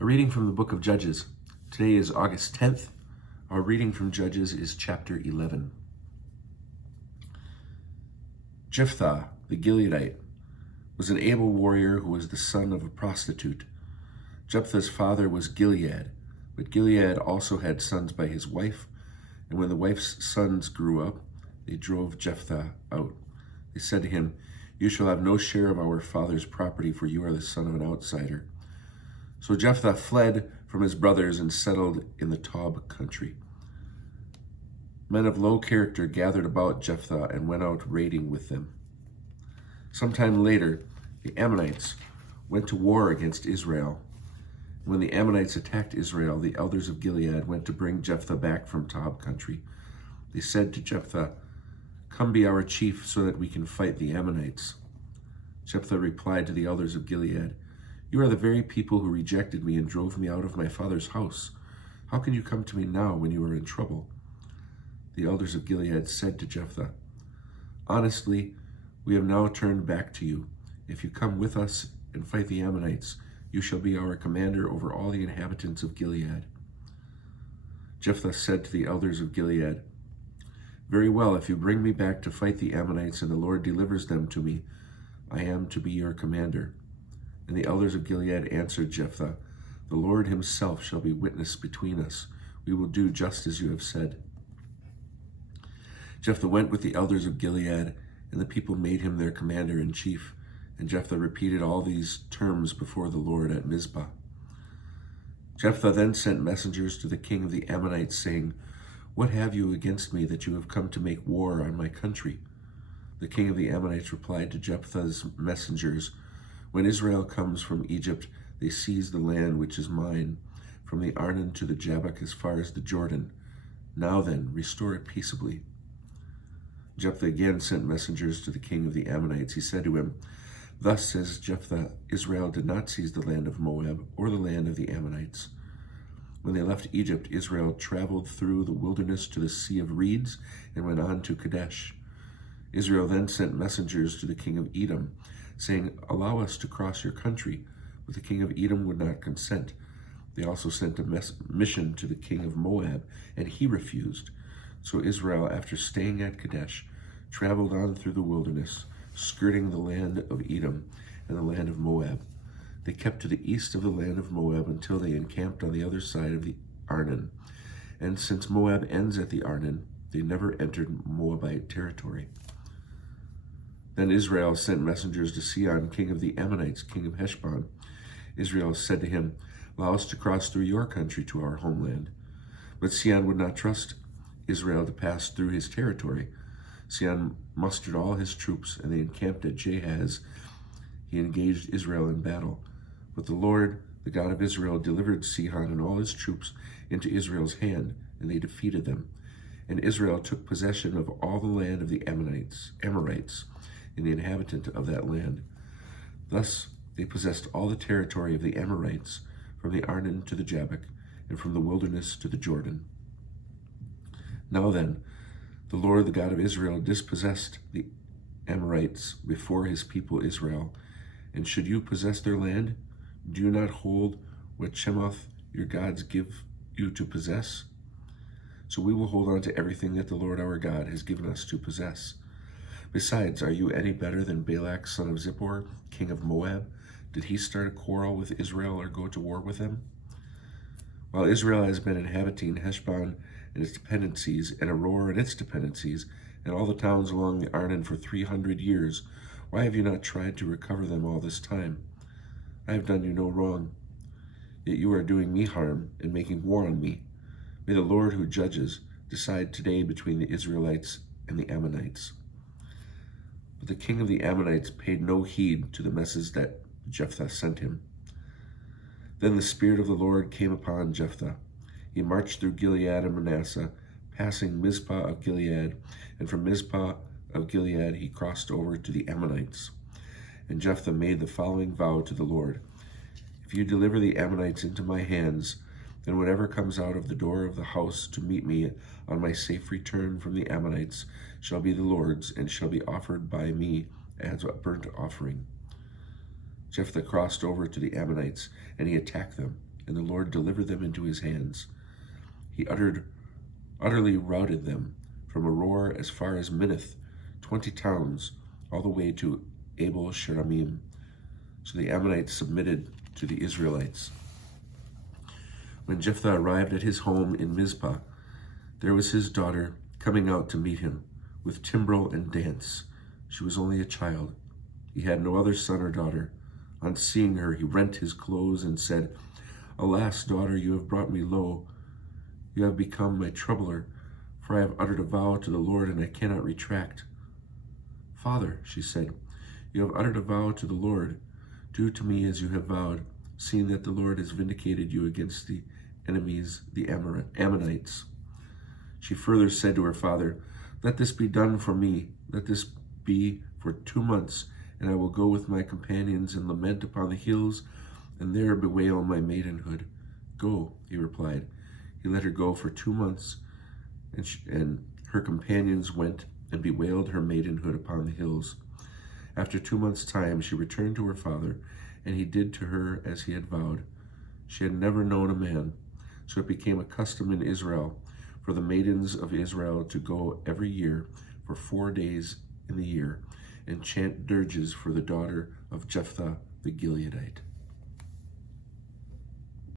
A reading from the book of Judges. Today is August 10th. Our reading from Judges is chapter 11. Jephthah, the Gileadite, was an able warrior who was the son of a prostitute. Jephthah's father was Gilead, but Gilead also had sons by his wife, and when the wife's sons grew up, they drove Jephthah out. They said to him, "You shall have no share of our father's property, for you are the son of an outsider." So Jephthah fled from his brothers and settled in the Tob country. Men of low character gathered about Jephthah and went out raiding with them. Sometime later, the Ammonites went to war against Israel. When the Ammonites attacked Israel, the elders of Gilead went to bring Jephthah back from Tob country. They said to Jephthah, "Come be our chief so that we can fight the Ammonites." Jephthah replied to the elders of Gilead, "You are the very people who rejected me and drove me out of my father's house. How can you come to me now when you are in trouble?" The elders of Gilead said to Jephthah, "Honestly, we have now turned back to you. If you come with us and fight the Ammonites, you shall be our commander over all the inhabitants of Gilead." Jephthah said to the elders of Gilead, "Very well, if you bring me back to fight the Ammonites and the Lord delivers them to me, I am to be your commander." And the elders of Gilead answered Jephthah, "The Lord himself shall be witness between us. We will do just as you have said." Jephthah went with the elders of Gilead, and the people made him their commander-in-chief. And Jephthah repeated all these terms before the Lord at Mizpah. Jephthah then sent messengers to the king of the Ammonites, saying, "What have you against me that you have come to make war on my country?" The king of the Ammonites replied to Jephthah's messengers, "When Israel comes from Egypt, they seize the land which is mine, from the Arnon to the Jabbok as far as the Jordan. Now then, restore it peaceably." Jephthah again sent messengers to the king of the Ammonites. He said to him, "Thus says Jephthah, Israel did not seize the land of Moab or the land of the Ammonites. When they left Egypt, Israel traveled through the wilderness to the Sea of Reeds and went on to Kadesh. Israel then sent messengers to the king of Edom, saying, 'Allow us to cross your country,' but the king of Edom would not consent. They also sent a mission to the king of Moab, and he refused. So Israel, after staying at Kadesh, traveled on through the wilderness, skirting the land of Edom and the land of Moab. They kept to the east of the land of Moab until they encamped on the other side of the Arnon. And since Moab ends at the Arnon, they never entered Moabite territory. Then Israel sent messengers to Sihon, king of the Ammonites, king of Heshbon. Israel said to him, 'Allow us to cross through your country to our homeland.' But Sihon would not trust Israel to pass through his territory. Sihon mustered all his troops, and they encamped at Jahaz. He engaged Israel in battle. But the Lord, the God of Israel, delivered Sihon and all his troops into Israel's hand, and they defeated them. And Israel took possession of all the land of the Amorites, and the inhabitant of that land. Thus they possessed all the territory of the Amorites, from the Arnon to the Jabbok, and from the wilderness to the Jordan. Now then, the Lord, the God of Israel, dispossessed the Amorites before his people Israel. And should you possess their land, do you not hold what Chemoth your gods give you to possess? So we will hold on to everything that the Lord our God has given us to possess. Besides, are you any better than Balak, son of Zippor, king of Moab? Did he start a quarrel with Israel or go to war with them? While Israel has been inhabiting Heshbon and its dependencies, and Aroer and its dependencies, and all the towns along the Arnon for 300 years, why have you not tried to recover them all this time? I have done you no wrong. Yet you are doing me harm and making war on me. May the Lord who judges decide today between the Israelites and the Ammonites." But the king of the Ammonites paid no heed to the message that Jephthah sent him. Then the Spirit of the Lord came upon Jephthah. He marched through Gilead and Manasseh, passing Mizpah of Gilead, and from Mizpah of Gilead he crossed over to the Ammonites. And Jephthah made the following vow to the Lord: "If you deliver the Ammonites into my hands, then whatever comes out of the door of the house to meet me on my safe return from the Ammonites shall be the Lord's, and shall be offered by me as a burnt offering." Jephthah crossed over to the Ammonites, and he attacked them and the Lord delivered them into his hands. He utterly routed them from Aroer as far as Minnith, 20 towns, all the way to Abel Sharamim. So the Ammonites submitted to the Israelites. When Jephthah arrived at his home in Mizpah, there was his daughter coming out to meet him with timbrel and dance. She was only a child. He had no other son or daughter. On seeing her, he rent his clothes and said, "Alas, daughter, you have brought me low. You have become my troubler, for I have uttered a vow to the Lord, and I cannot retract." "Father," she said, "you have uttered a vow to the Lord. Do to me as you have vowed, seeing that the Lord has vindicated you against the enemies, the Ammonites." She further said to her father, "Let this be done for me. Let this be for 2 months, and I will go with my companions and lament upon the hills, and there bewail my maidenhood." "Go," he replied. He let her go for 2 months, and her companions went and bewailed her maidenhood upon the hills. After 2 months' time, she returned to her father, and he did to her as he had vowed. She had never known a man, so it became a custom in Israel for the maidens of Israel to go every year for 4 days in the year and chant dirges for the daughter of Jephthah the Gileadite.